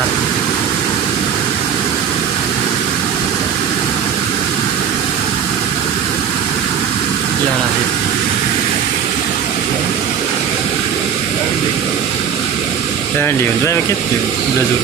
istirahat. Ya nasib. Saya lihat, saya kit, belajar.